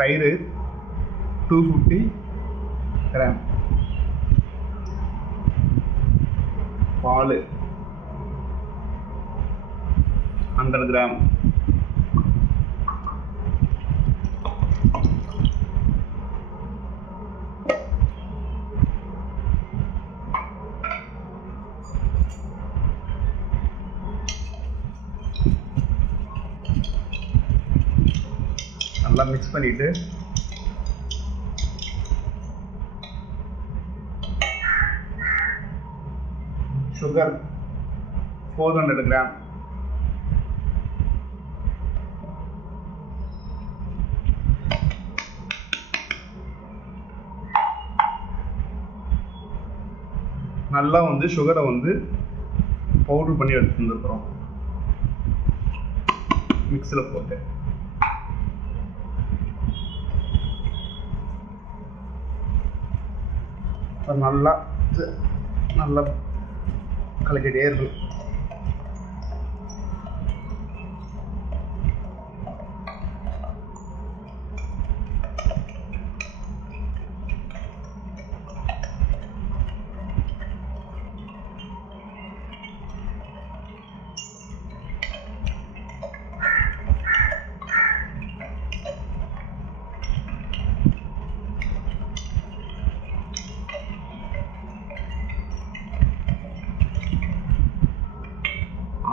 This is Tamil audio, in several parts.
தயிர் 250 கிராம், பால் 100 கிராம், நல்லா மிக்ஸ் பண்ணிட்டு சுகர் 400 கிராம், நல்லா வந்து சுகரை வந்து பவுடர் பண்ணி எடுத்துருக்கிறோம் மிக்ஸில் போட்டு. நல்லா நல்லா கலக்கிட்டே இருக்கும்.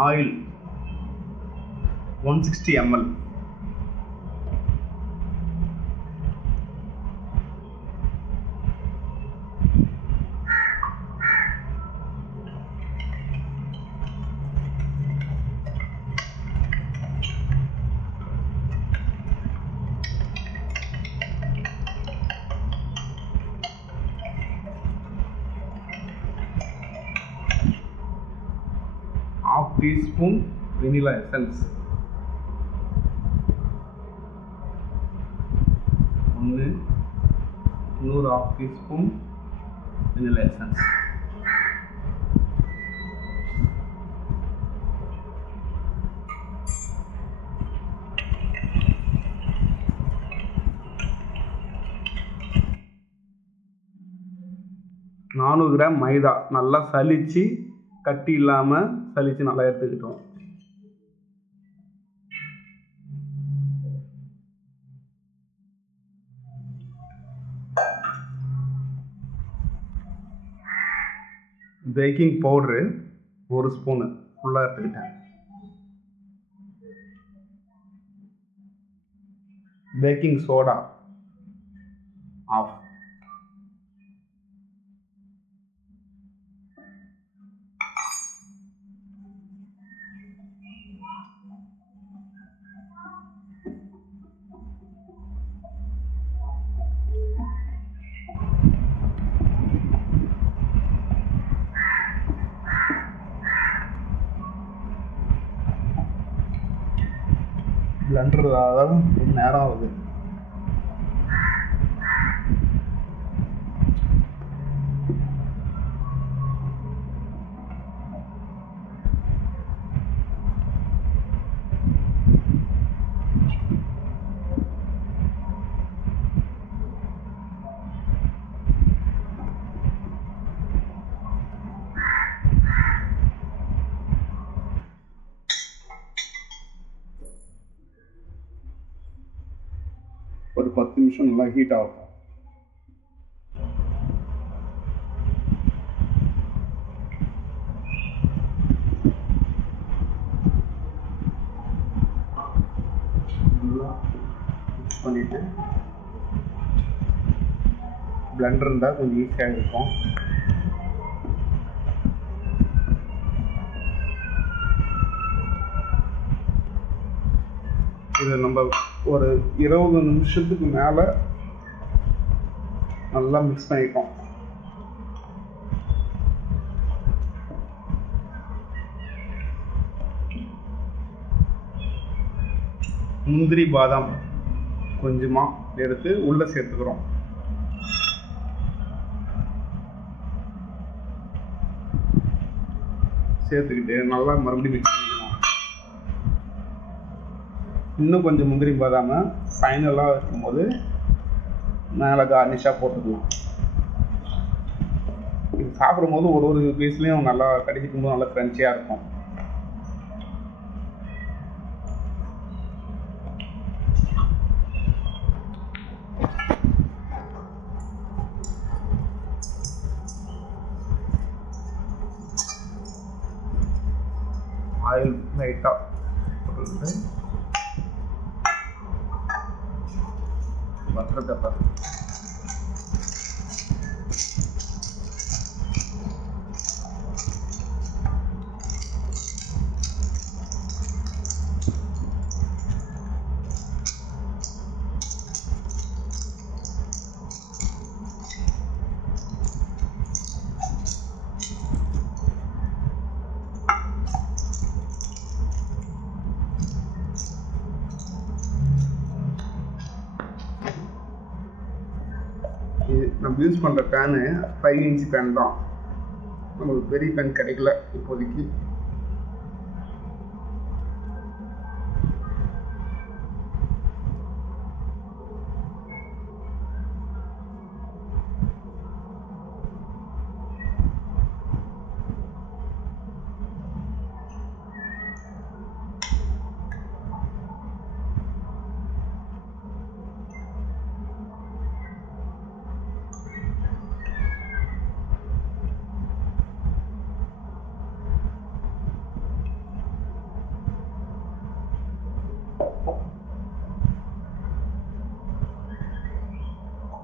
Oil 160 ml, ½ teaspoon vanilla essence, 1/2 teaspoon vanilla essence, $400 gram மைதா நல்லா சலிச்சு கட்டி இல்லாமல் சலிச்சு நல்லா எடுத்துக்கிட்டோம். பேக்கிங் பவுடரு 1 ஸ்பூனு ஃபுல்லாக எடுத்துக்கிட்டேன். பேக்கிங் சோடா ½ பிளண்டர் அதாவது ரொம்ப நேரம் ஆகுது. ஒரு 10 நிமிஷம் நல்லா ஹீட் ஆகும். நல்லா மிக்ஸ் பண்ணிட்டு பிளண்டர் இருந்தால் கொஞ்சம் ஈஸியாக இருக்கும். இதை நம்ம ஒரு 20 நிமிஷத்துக்கு மேலே நல்லா மிக்ஸ் பண்ணிட்டோம். முந்திரி பாதாம் கொஞ்சமாக எடுத்து உள்ளே சேர்த்துக்கிறோம். சேர்த்துக்கிட்டு நல்லா மறுபடியும் மிக்ஸ் பண்ணிக்கணும். இன்னும் கொஞ்சம் முந்திரி பாதாம ஃபைனலாக இருக்கும்போது மேலே கார்னிஷாக போட்டுக்கலாம். இது சாப்பிடும்போது ஒரு பீஸ்லேயும் நல்லா கடிச்சிக்கும் போது நல்லா க்ரன்ச்சியாக இருக்கும். ஆயில் லைட்டாக போட்டு பட்டர் பெப்பர் நம்ம யூஸ் பண்ணுற பேனு 5 இன்ச் பேன் தான். நம்மளுக்கு பெரிய பேன் கிடைக்கல இப்போதைக்கு.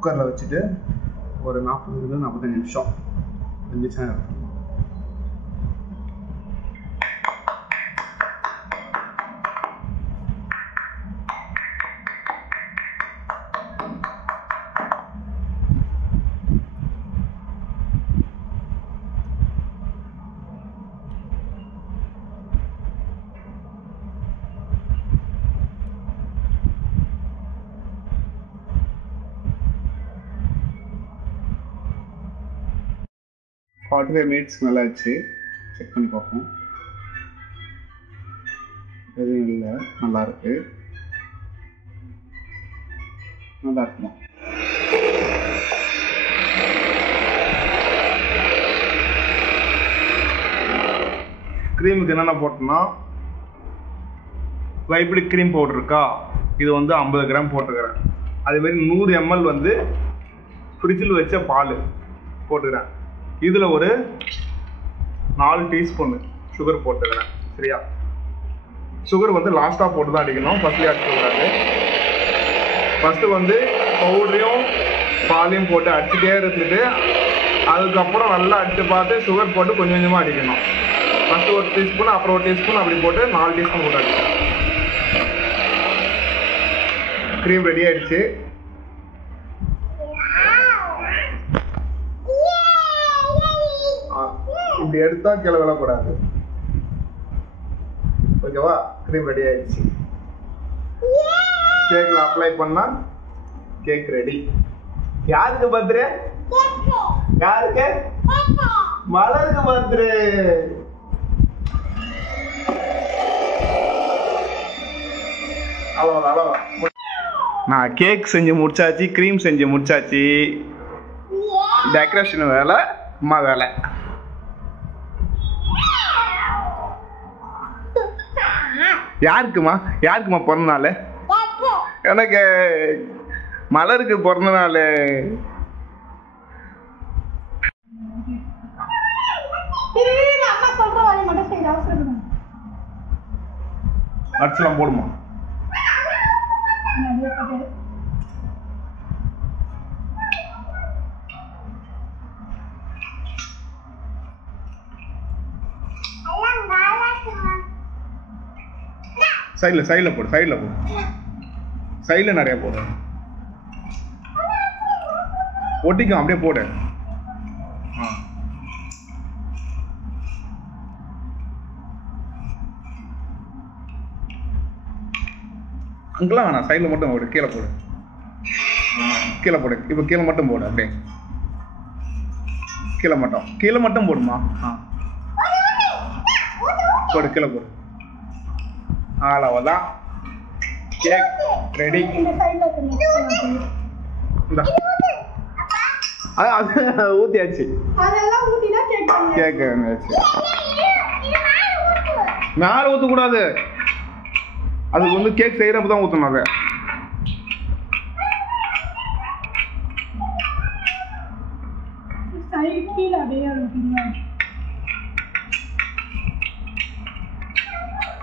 குக்கரில் வச்சுட்டு ஒரு 40-45 நிமிஷம் வெந்துச்சா இருக்கும். ஃபார்ட்டி 45 மினிட்ஸ் மேலே ஆச்சு. செக் பண்ணி பார்ப்போம். எதுவும் இல்லை, நல்லாயிருக்கு. நல்லா இருக்குமா? க்ரீமுக்கு என்னென்ன போட்டோம்னா, வைப்டு க்ரீம் பவுடர் இருக்கா, இது வந்து 50 கிராம் போட்டுக்கிறேன். அதேமாரி 100 ml வந்து ஃப்ரிட்ஜில் வச்ச பால் போட்டுக்கிறேன். இதில் ஒரு 4 டீஸ்பூன் சுகர் போட்டுக்கிறேன். சரியா? சுகர் வந்து லாஸ்ட்டாக போட்டு தான் அடிக்கணும், ஃபஸ்ட்லேயே அடிக்கக்கூடாது. ஃபஸ்ட்டு வந்து பவுடரையும் பாலையும் போட்டு அடிச்சுட்டே இருந்துட்டு அதுக்கப்புறம் நல்லா அடித்து பார்த்து சுகர் போட்டு கொஞ்சம் கொஞ்சமாக அடிக்கணும். ஃபஸ்ட்டு ஒரு டீஸ்பூன், அப்புறம் ஒரு டீஸ்பூன், அப்படி போட்டு 4 டீஸ்பூன் போட்டு அடிக்கணும். க்ரீம் ரெடி ஆயிடுச்சு. இப்படி எடுத்தா கீழே விழக்கூடாது. ஓகேவா? க்ரீம் ரெடி ஆயிடுச்சு. கேக்ல அப்ளை பண்ணா கேக் ரெடி. யாருக்கு பர்த்டே? யாருக்கு? மலருக்கு பர்த்டே. அவ்வளோதான். நான் கேக் செஞ்சு முடிச்சாச்சு, க்ரீம் செஞ்சு முடிச்சாச்சு. டெக்கரேஷன் வேலை அம்மா வேலை. யாருக்குமா பிறந்த நாள்? எனக்கு மலருக்கு பிறந்த நாள். அடிச்சலாம் போடுமா? சைடில் போடு. சைடில் நிறைய போடு. ஒட்டிக்கும், அப்படியே போடு. அங்கெல்லாம் வேணாம், சைடில் மட்டும் போடு. கீழே போடு. இப்போ கீழே மட்டும் போடு. அப்படியே கீழே மட்டும் போடுமா? போடு, கீழே போடு. அவ்வளவுதான். Cake ready. அது ஊத்தியாச்சு. கேக் மேல ஊத்தக்கூடாது. அதுக்கு வந்து கேக் செய்யறப்ப தான் ஊத்தணும். அதை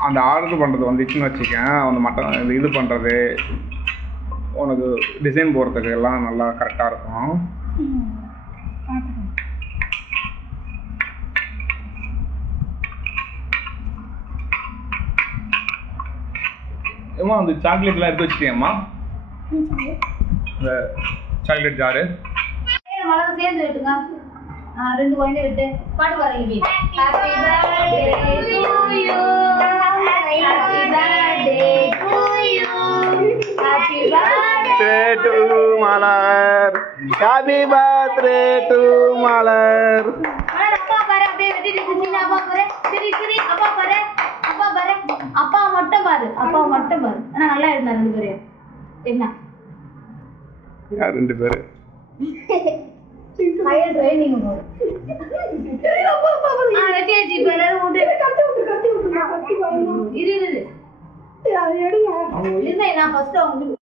அந்த ஆர்டர் பண்ணுறது வந்துச்சுன்னு வச்சுக்கேன். அந்த மட்டன் இது பண்ணுறது உனக்கு டிசைன் போடுறதுக்கு எல்லாம் நல்லா கரெக்டாக இருக்கும். ஏமா அந்த சாக்லேட்லாம் எடுத்து வச்சுட்டியம்மா? இந்த சாக்லேட் ஜாரு மலர் சேர்ந்து விட்டுங்க. 2 குழந்தை விட்டு பாட்டு பாருங்க. Happy birthday to you, happy birthday to you, happy birthday to Malar, happy birthday to Malar. அப்பா பாரு, அப்படியே வெட்டிட்டு சின்ன அப்பா பாரு. சரி சரி அப்பா பாரு, அப்பா பாரு, அப்பா மட்டும் பாரு, அப்பா மட்டும் பாரு. ஆனா நல்லா இருந்தா 2 பேரும். என்ன யார் 2 பேரு? ஹையர் ட்ரைனிங் போடு. வெட்டியாச்சு. இப்ப எல்லாரும் விட்டு இரு. நான் ஃபர்ஸ்ட் அவங்க